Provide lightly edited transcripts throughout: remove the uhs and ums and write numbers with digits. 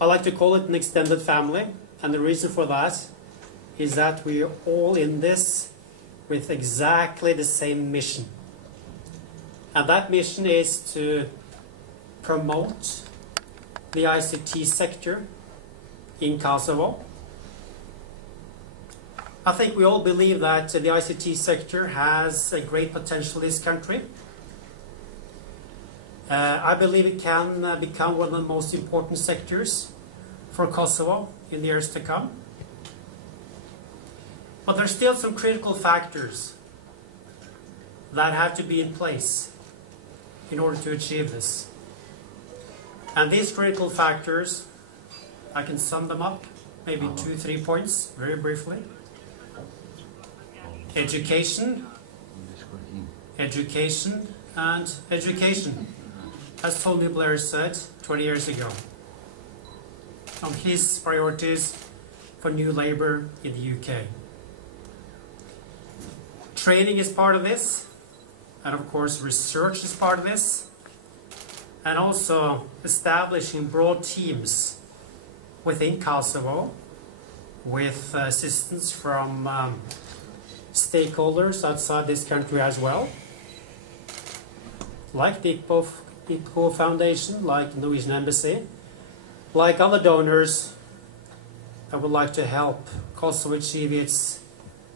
I like to call it an extended family, and the reason for that is that we are all in this with exactly the same mission. And that mission is to promote the ICT sector in Kosovo. I think we all believe that the ICT sector has a great potential in this country. I believe it can become one of the most important sectors for Kosovo in the years to come. But there's still some critical factors that have to be in place in order to achieve this. And these critical factors, I can sum them up, maybe 2-3 points, very briefly. Education, education, and education, as Tony Blair said 20 years ago, on his priorities for new labour in the UK. Training is part of this, and of course research is part of this, and also establishing broad teams within Kosovo with assistance from stakeholders outside this country as well, like the IPCO Foundation, like the Norwegian Embassy, like other donors that would like to help Kosovo achieve its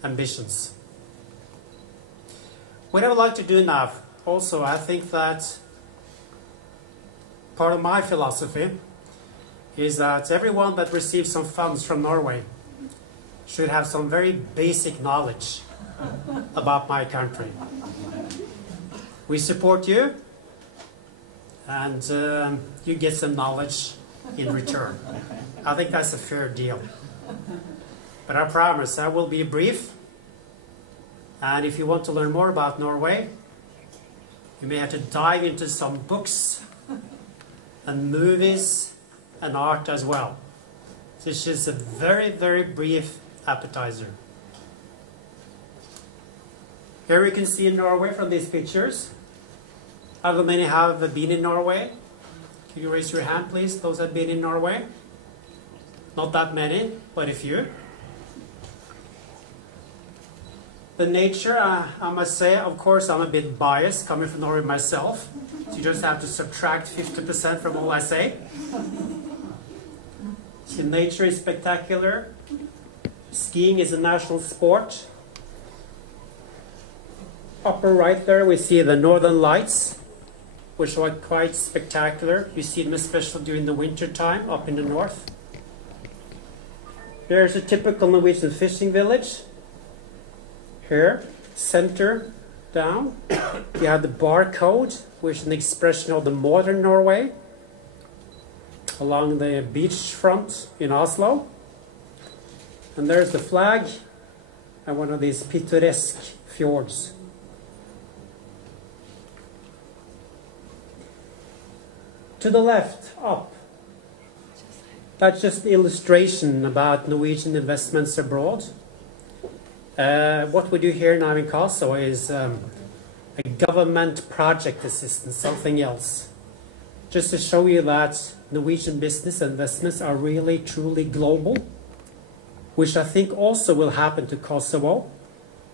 ambitions. What I would like to do now, also, I think that part of my philosophy is that everyone that receives some funds from Norway should have some very basic knowledge about my country. We support you, and you get some knowledge in return. I think that's a fair deal. But I promise I will be brief. And if you want to learn more about Norway, you may have to dive into some books and movies and art as well. This is a very, very brief appetizer. Here we can see Norway from these pictures. How many have been in Norway? Can you raise your hand, please, those that have been in Norway? Not that many, but a few. The nature, I must say, of course, I'm a bit biased coming from Norway myself. So you just have to subtract 50% from all I say. So nature is spectacular. Skiing is a national sport. Upper right there, we see the Northern Lights, which are quite spectacular. You see them especially during the winter time up in the north. Here's a typical Norwegian fishing village. Here, center down, you have the barcode, which is an expression of the modern Norway, along the beachfront in Oslo. And there's the flag and one of these picturesque fjords. To the left, up, that's just an illustration about Norwegian investments abroad. What we do here now in Kosovo is a government project assistance, something else. Just to show you that Norwegian business investments are really, truly global, which I think also will happen to Kosovo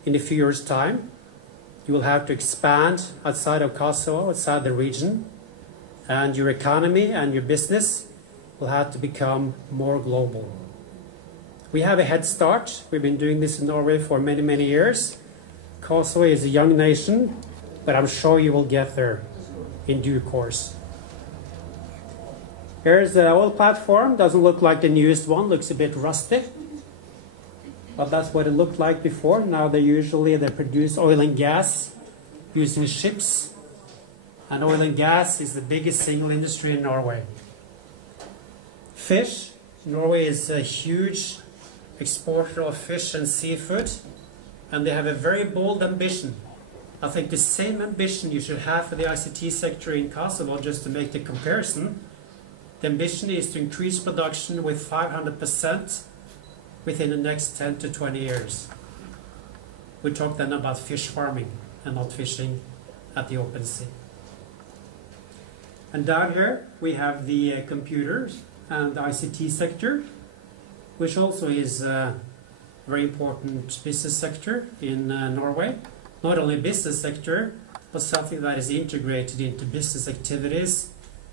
in a few years' time. You will have to expand outside of Kosovo, outside the region, and your economy and your business will have to become more global. We have a head start. We've been doing this in Norway for many, many years. Kosovo is a young nation, but I'm sure you will get there in due course. Here's the oil platform. Doesn't look like the newest one. Looks a bit rusty. But that's what it looked like before. Now they produce oil and gas using ships. And oil and gas is the biggest single industry in Norway. Fish. Norway is a huge exporter of fish and seafood, and they have a very bold ambition. I think the same ambition you should have for the ICT sector in Kosovo, just to make the comparison. The ambition is to increase production with 500% within the next 10 to 20 years. We talk then about fish farming and not fishing at the open sea. And down here we have the computers and the ICT sector, which also is a very important business sector in Norway. Not only business sector, but something that is integrated into business activities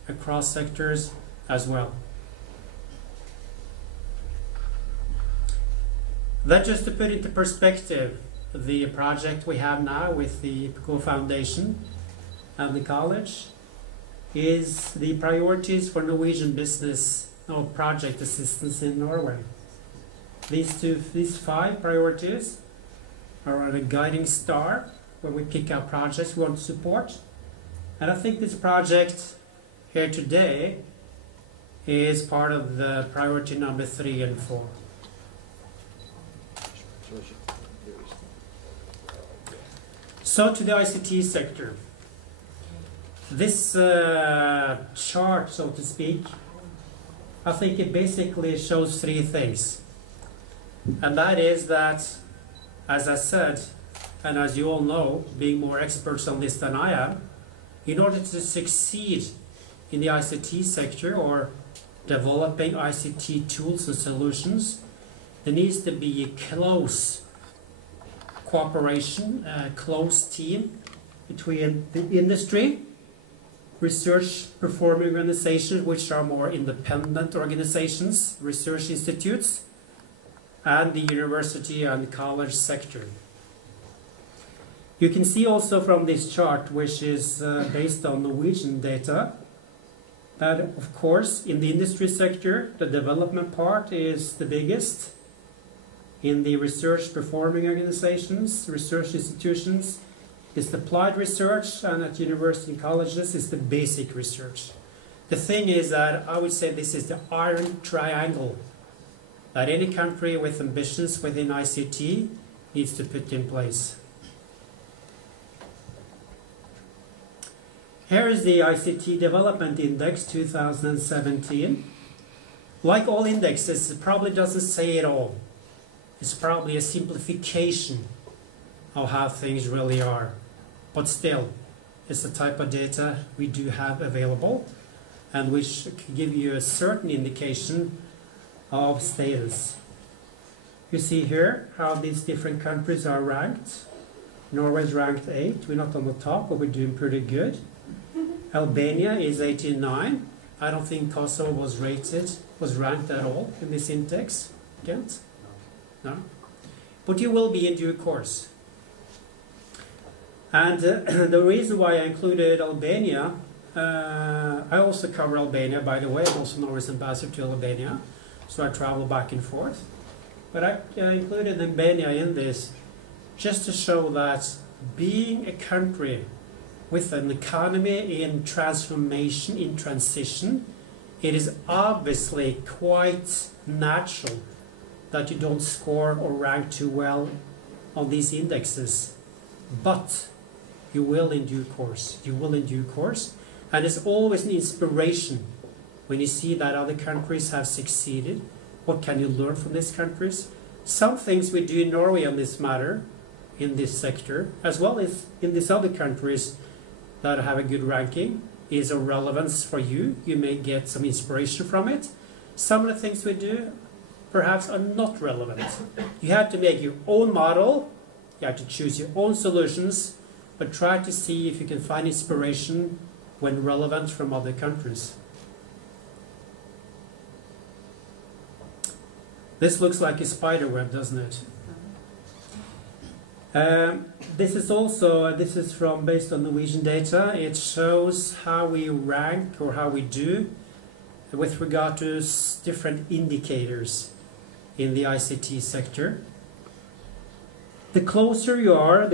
across sectors as well. That just to put into perspective the project we have now with the PK Foundation and the college is the priorities for Norwegian business or project assistance in Norway. These 5 priorities are a guiding star where we pick out projects we want to support. And I think this project here today is part of the priority number 3 and 4. So to the ICT sector. This chart, so to speak, I think it basically shows 3 things. And that is that, as I said, and as you all know, being more experts on this than I am, in order to succeed in the ICT sector or developing ICT tools and solutions, there needs to be a close cooperation, a close team between the industry, research performing organizations, which are more independent organizations, research institutes, and the university and college sector. You can see also from this chart, which is based on Norwegian data, that of course in the industry sector the development part is the biggest. In the research performing organizations, research institutions, is the applied research, and at university and colleges is the basic research. The thing is that I would say this is the iron triangle that any country with ambitions within ICT needs to put in place. Here is the ICT Development Index 2017. Like all indexes, it probably doesn't say it all. It's probably a simplification of how things really are. But still, it's the type of data we do have available and which can give you a certain indication of status. You see here how these different countries are ranked. Norway is ranked 8. We're not on the top, but we're doing pretty good. Albania is 89. I don't think Kosovo was ranked at all in this index. Kent? No? But you will be in due course. And the reason why I included Albania, I also cover Albania, by the way. I'm also Norway's ambassador to Albania, so I travel back and forth. But I included Albania in this just to show that being a country with an economy in transformation, in transition, it is obviously quite natural that you don't score or rank too well on these indexes. But you will in due course. You will in due course. And it's always an inspiration when you see that other countries have succeeded. What can you learn from these countries? Some things we do in Norway on this matter, in this sector, as well as in these other countries that have a good ranking, is of relevance for you. You may get some inspiration from it. Some of the things we do perhaps are not relevant. You have to make your own model, you have to choose your own solutions, but try to see if you can find inspiration when relevant from other countries. This looks like a spider web, doesn't it? This is from based on Norwegian data. It shows how we rank or how we do with regard to different indicators in the ICT sector. The closer you are in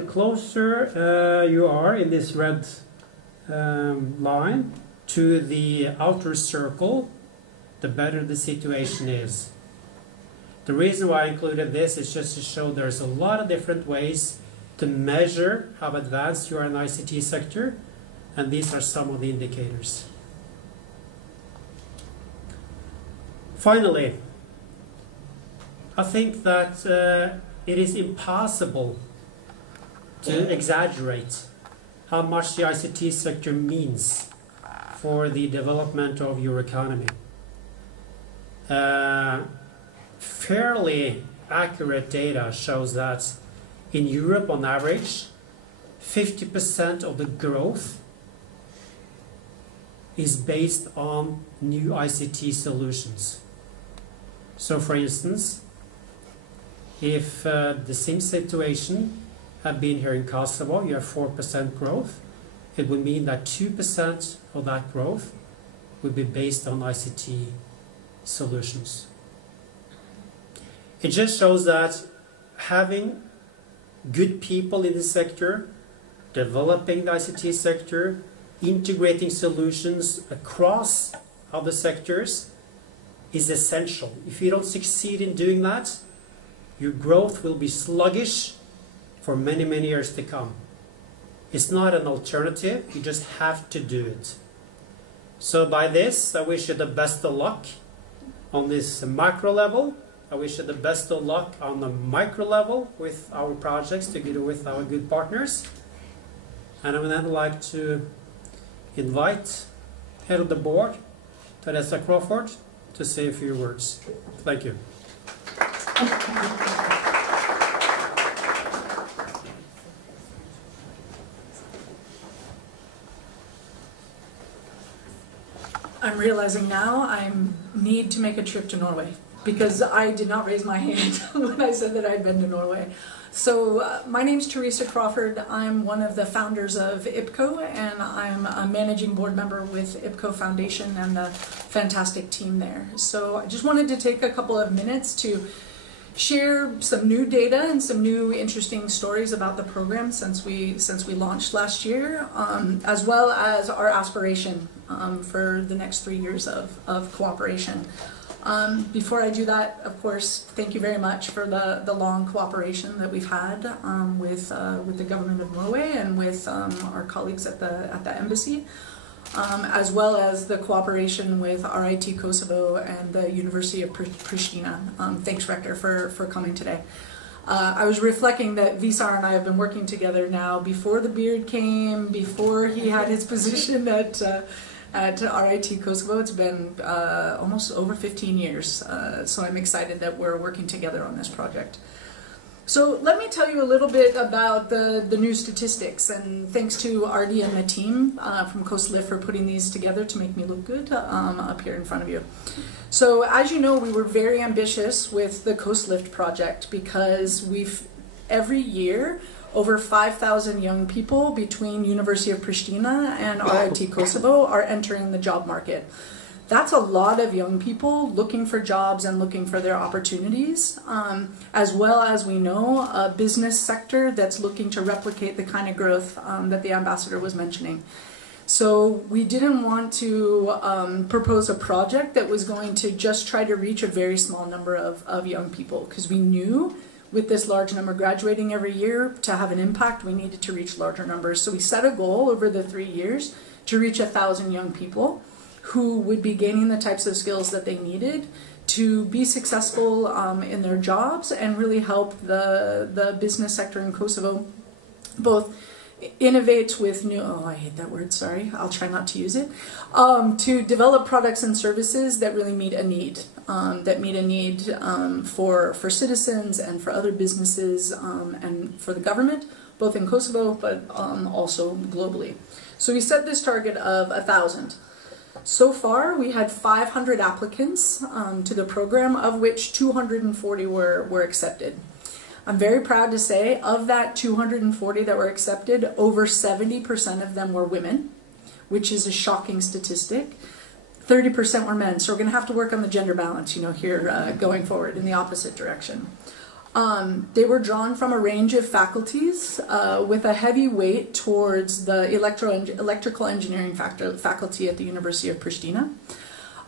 this red line to the outer circle, the better the situation is. The reason why I included this is just to show there's a lot of different ways to measure how advanced you are in the ICT sector, and these are some of the indicators. Finally, I think that it is impossible to exaggerate how much the ICT sector means for the development of your economy. fairly accurate data shows that in Europe, on average, 50% of the growth is based on new ICT solutions. So, for instance, if the same situation had been here in Kosovo, you have 4% growth, it would mean that 2% of that growth would be based on ICT solutions. It just shows that having good people in the sector, developing the ICT sector, integrating solutions across other sectors is essential. If you don't succeed in doing that, your growth will be sluggish for many, many years to come. It's not an alternative, you just have to do it. So by this, I wish you the best of luck on this macro level. I wish you the best of luck on the micro level with our projects together with our good partners. And I would then like to invite head of the board, Teresa Crawford, to say a few words. Thank you. I'm realizing now I need to make a trip to Norway, because I did not raise my hand when I said that I'd been to Norway. So my name's Teresa Crawford. I'm one of the founders of IPCO, and I'm a managing board member with IPCO Foundation and the fantastic team there. So I just wanted to take a couple of minutes to share some new data and some new interesting stories about the program since we launched last year, as well as our aspiration for the next 3 years of cooperation. Before I do that, of course, thank you very much for the long cooperation that we've had with the government of Norway and with our colleagues at the embassy, as well as the cooperation with RIT Kosovo and the University of Pristina. Thanks, Rector, for coming today. I was reflecting that Visar and I have been working together now before the beard came, before he had his position at RIT Kosovo. It's been almost over 15 years, so I'm excited that we're working together on this project. So let me tell you a little bit about the new statistics, and thanks to Ardi and the team from KosLift for putting these together to make me look good up here in front of you. So as you know, we were very ambitious with the KosLift project because every year over 5,000 young people between University of Pristina and RIT Kosovo are entering the job market. That's a lot of young people looking for jobs and looking for their opportunities, as well as we know a business sector that's looking to replicate the kind of growth that the ambassador was mentioning. So we didn't want to propose a project that was going to just try to reach a very small number of young people, because we knew with this large number graduating every year, to have an impact, we needed to reach larger numbers. So we set a goal over the 3 years to reach 1,000 young people who would be gaining the types of skills that they needed to be successful in their jobs and really help the business sector in Kosovo both innovate with new, oh, I hate that word, sorry, I'll try not to use it, to develop products and services that really meet a need, for citizens and for other businesses and for the government, both in Kosovo but also globally. So we set this target of 1,000. So far, we had 500 applicants to the program, of which 240 were accepted. I'm very proud to say, of that 240 that were accepted, over 70% of them were women, which is a shocking statistic. 30% were men, so we're going to have to work on the gender balance, here going forward in the opposite direction. They were drawn from a range of faculties with a heavy weight towards the electrical engineering faculty at the University of Pristina.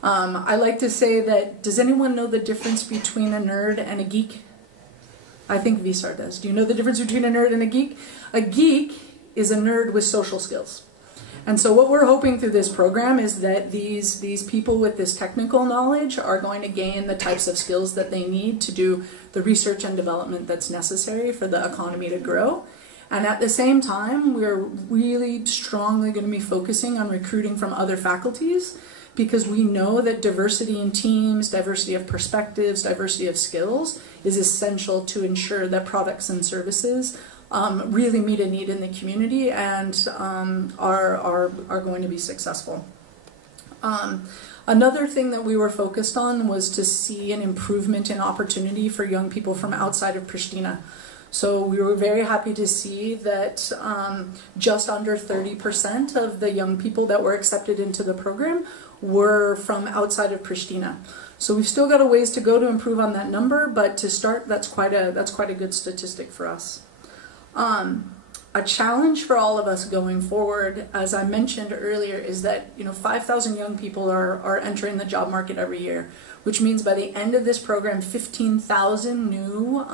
I like to say that, does anyone know the difference between a nerd and a geek? I think Visar does. Do you know the difference between a nerd and a geek? A geek is a nerd with social skills. And so what we're hoping through this program is that these people with this technical knowledge are going to gain the types of skills that they need to do the research and development that's necessary for the economy to grow. And at the same time, we're really strongly going to be focusing on recruiting from other faculties, because we know that diversity in teams, diversity of perspectives, diversity of skills is essential to ensure that products and services really meet a need in the community and are going to be successful. Another thing that we were focused on was to see an improvement in opportunity for young people from outside of Pristina. So we were very happy to see that just under 30% of the young people that were accepted into the program were from outside of Pristina. So we've still got a ways to go to improve on that number, but to start, that's quite a good statistic for us. A challenge for all of us going forward, as I mentioned earlier, is that 5,000 young people are entering the job market every year, which means by the end of this program, 15,000 new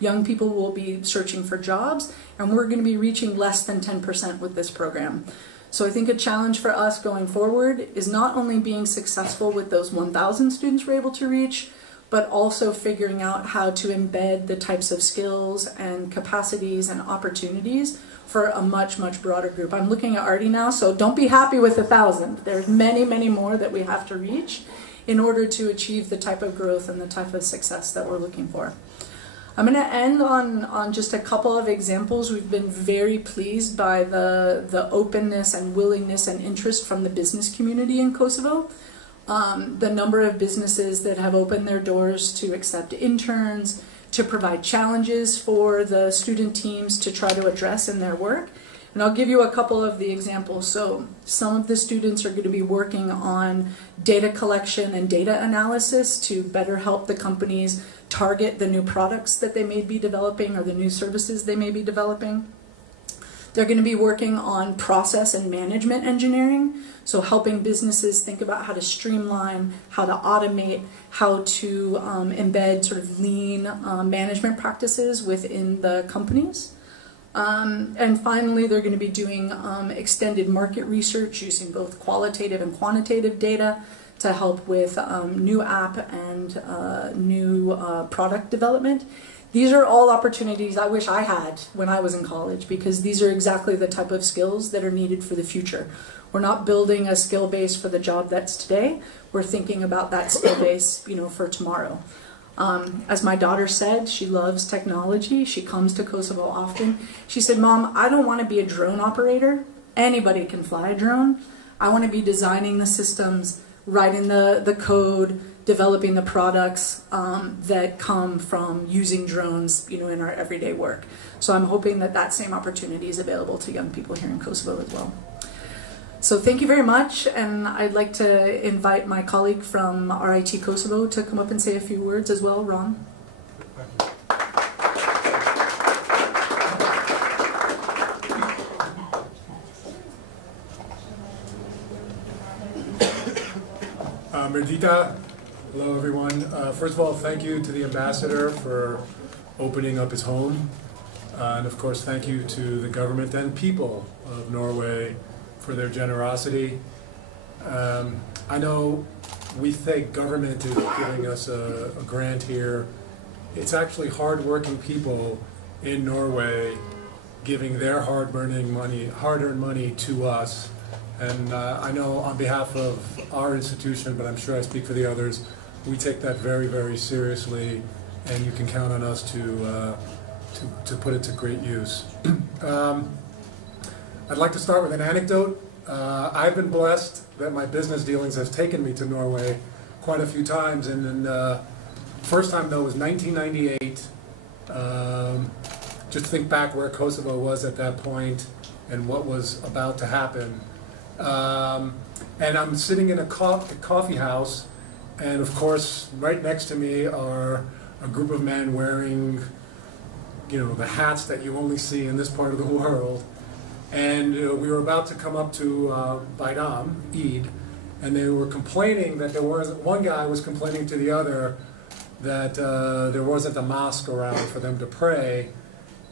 young people will be searching for jobs, and we're going to be reaching less than 10% with this program. So I think a challenge for us going forward is not only being successful with those 1,000 students we're able to reach, but also figuring out how to embed the types of skills and capacities and opportunities for a much, much broader group. I'm looking at Artie now, so don't be happy with 1,000. There's many, many more that we have to reach in order to achieve the type of growth and the type of success that we're looking for. I'm going to end on just a couple of examples. We've been very pleased by the openness and willingness and interest from the business community in Kosovo. The number of businesses that have opened their doors to accept interns, to provide challenges for the student teams to try to address in their work. And I'll give you a couple of the examples. So some of the students are going to be working on data collection and data analysis to better help the companies target the new products that they may be developing or the new services they may be developing. They're going to be working on process and management engineering, so helping businesses think about how to streamline, how to automate, how to embed sort of lean management practices within the companies. And finally, they're going to be doing extended market research using both qualitative and quantitative data to help with new app and new product development. These are all opportunities I wish I had when I was in college, because these are exactly the type of skills that are needed for the future. We're not building a skill base for the job that's today. We're thinking about that skill base, for tomorrow. As my daughter said, she loves technology. She comes to Kosovo often. She said, "Mom, I don't want to be a drone operator. Anybody can fly a drone. I want to be designing the systems, writing the code, developing the products that come from using drones, in our everyday work." So I'm hoping that that same opportunity is available to young people here in Kosovo as well. So thank you very much, and I'd like to invite my colleague from RIT Kosovo to come up and say a few words as well, Ron. Merdita, hello everyone. First of all, thank you to the ambassador for opening up his home. And of course, thank you to the government and people of Norway for their generosity. I know we think government is giving us a grant here. It's actually hard-working people in Norway giving their hard-earned money to us. And I know on behalf of our institution, but I'm sure I speak for the others, we take that very, very seriously, and you can count on us to put it to great use. I'd like to start with an anecdote. I've been blessed that my business dealings has taken me to Norway quite a few times, and first time though was 1998. Just think back where Kosovo was at that point and what was about to happen. And I'm sitting in a coffee house, and of course right next to me are a group of men wearing, the hats that you only see in this part of the world. And we were about to come up to Bayram, Eid, and they were complaining that one guy was complaining to the other that there wasn't a mosque around for them to pray.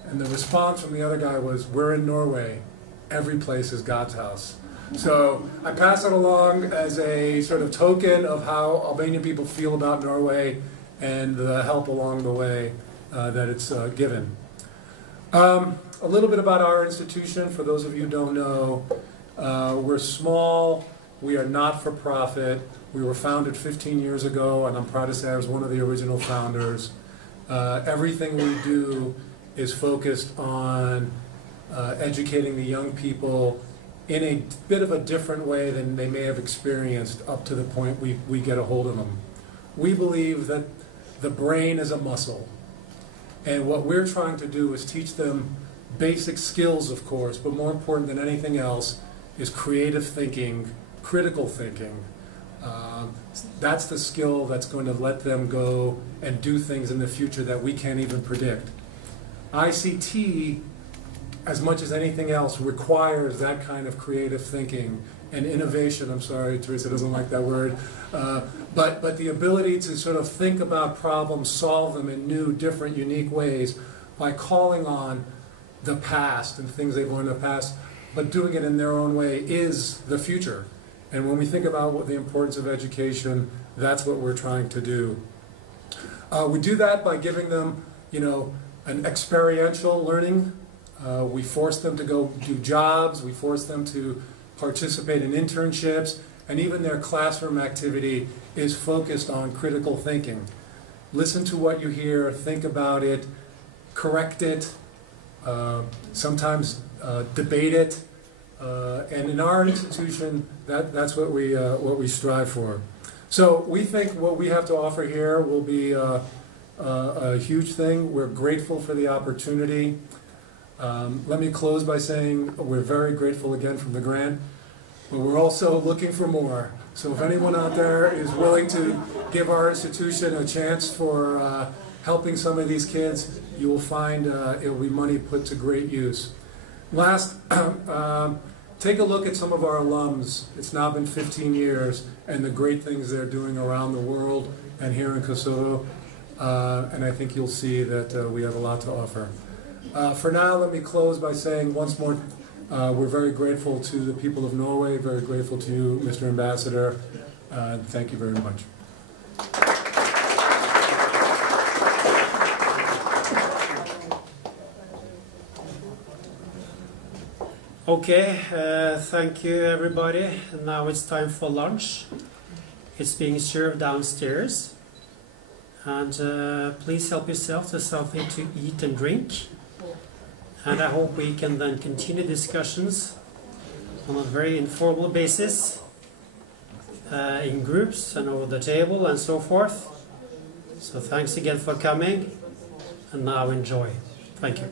And the response from the other guy was, "We're in Norway. Every place is God's house." So I pass it along as a sort of token of how Albanian people feel about Norway and the help along the way that it's given. A little bit about our institution, for those of you who don't know. We're small, We are not for profit. We were founded 15 years ago, and I'm proud to say I was one of the original founders. Everything we do is focused on educating the young people in a bit of a different way than they may have experienced up to the point we get a hold of them. We believe that the brain is a muscle, and what we're trying to do is teach them basic skills, of course, but more important than anything else is creative thinking, critical thinking. That's the skill that's going to let them go and do things in the future that we can't even predict. ICT, as much as anything else, requires that kind of creative thinking and innovation. I'm sorry, Teresa doesn't like that word. But the ability to sort of think about problems, solve them in new, different, unique ways by calling on the past and things they've learned in the past, but doing it in their own way is the future. And when we think about what the importance of education, that's what we're trying to do. We do that by giving them, an experiential learning. We force them to go do jobs. We force them to participate in internships. And even their classroom activity is focused on critical thinking. Listen to what you hear, think about it, correct it, sometimes debate it. And in our institution, that's what we strive for. So we think what we have to offer here will be a huge thing. We're grateful for the opportunity. Let me close by saying we're very grateful again for the grant, but we're also looking for more. So if anyone out there is willing to give our institution a chance for helping some of these kids, you will find it will be money put to great use. Last, take a look at some of our alums. It's now been 15 years, and the great things they're doing around the world and here in Kosovo. And I think you'll see that we have a lot to offer. For now, let me close by saying once more, we're very grateful to the people of Norway, very grateful to you, Mr. Ambassador. Thank you very much. Okay, thank you everybody. Now it's time for lunch. It's being served downstairs. And please help yourself to something to eat and drink. And I hope we can then continue discussions on a very informal basis, in groups and over the table and so forth. So thanks again for coming, and now enjoy. Thank you.